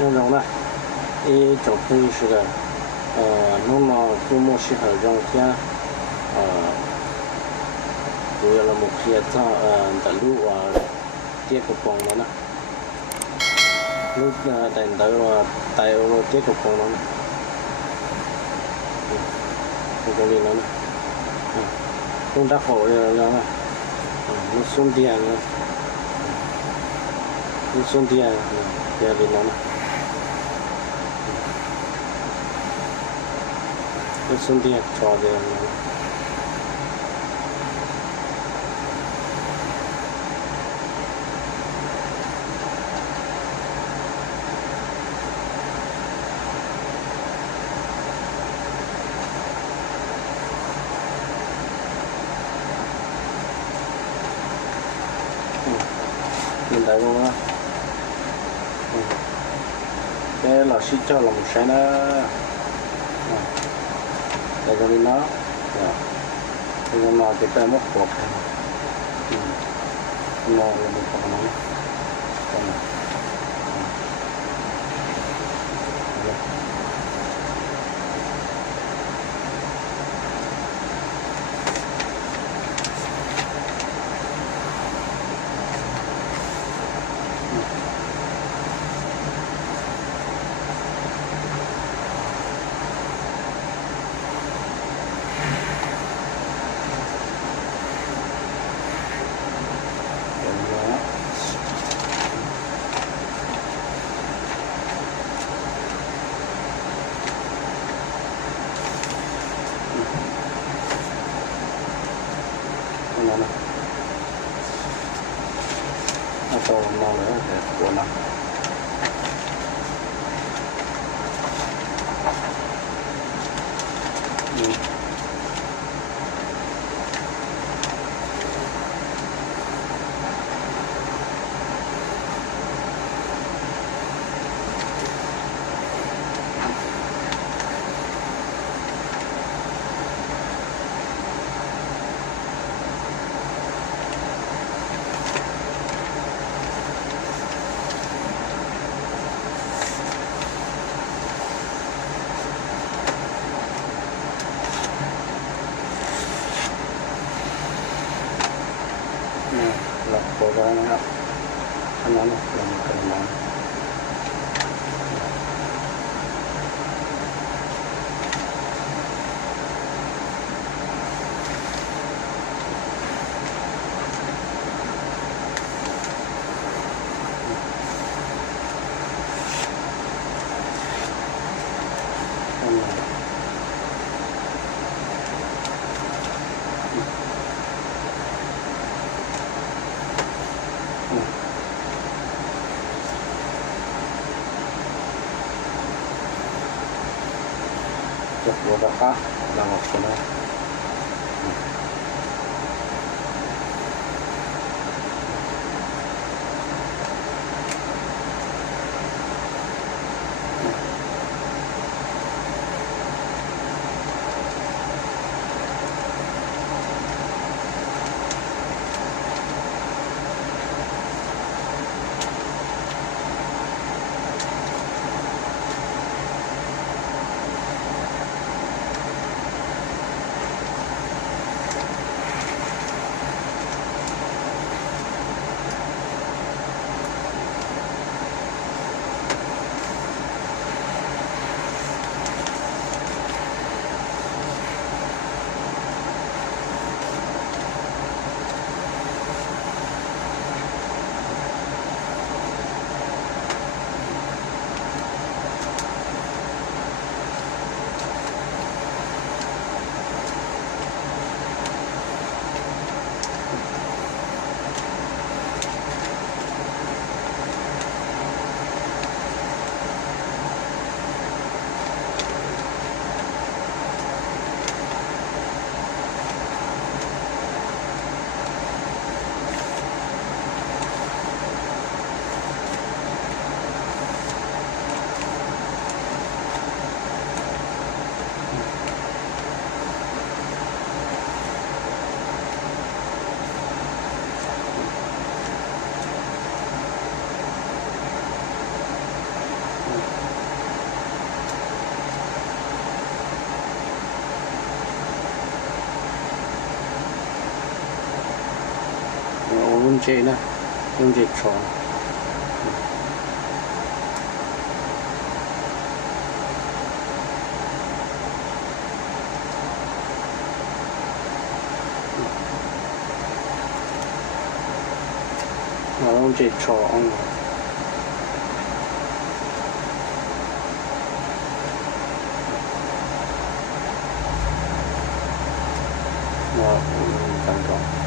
那种呢，一种可以是个，弄了周末时候让天，主要là một phía cho tại lúc tiết của phòng nó nè, lúc đèn tay tiết của phòng nó nè, cái gì nó nè, công tác hội là nó xuống tiền nữa. Nó xuống tiền giờ đi nó xuống tiền cho đi nó mình thấy không á. Cái là xí cho lòng xe nó để cho mình nó thì nó cái tay mất cột nó là một con nó to nó nữa để của nó là của nó nữa anh nói là một cái món của nó khác là một cái này. ổn chế nè ổn chế cho ổn chế cho ông tăng trọng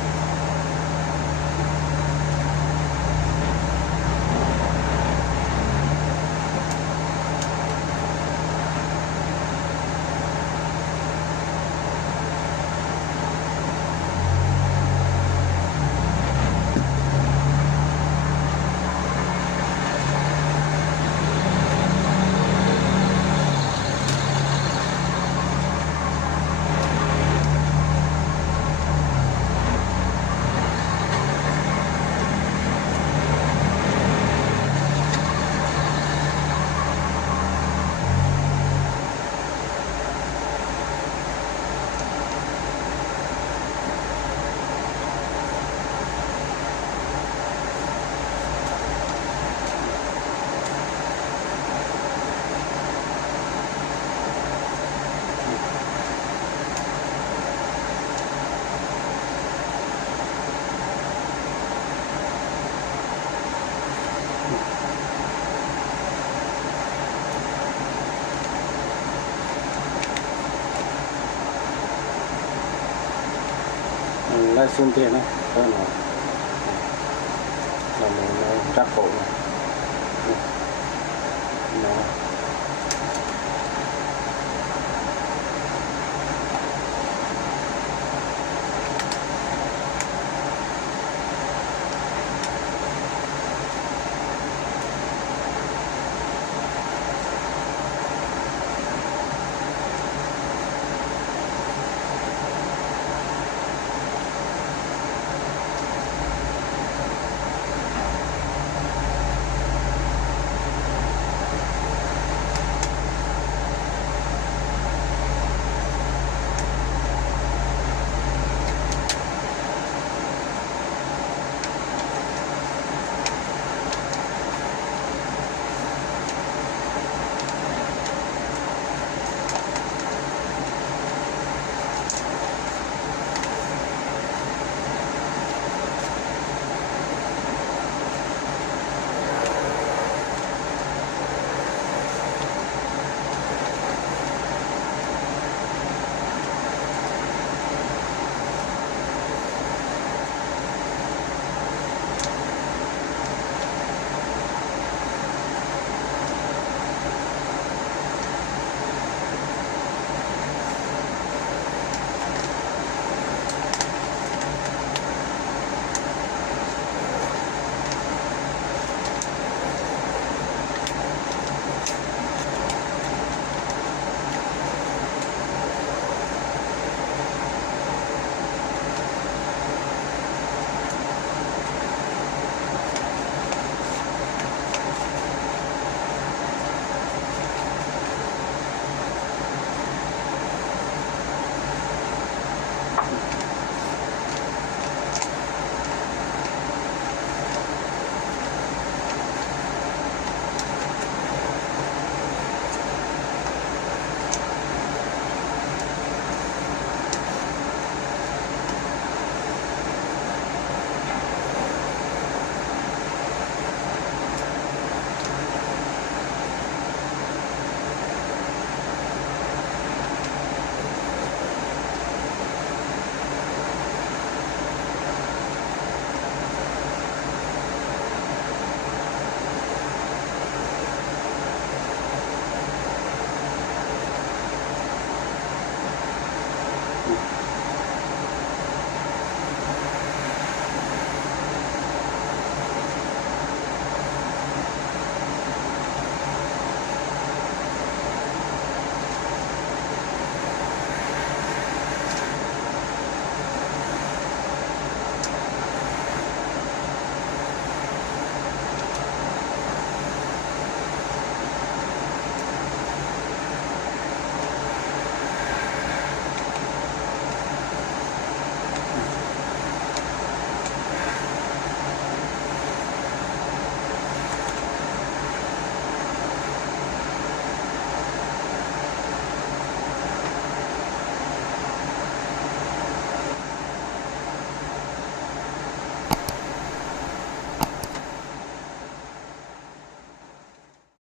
lại phương tiện này đó là nó rác khổ này. Đó.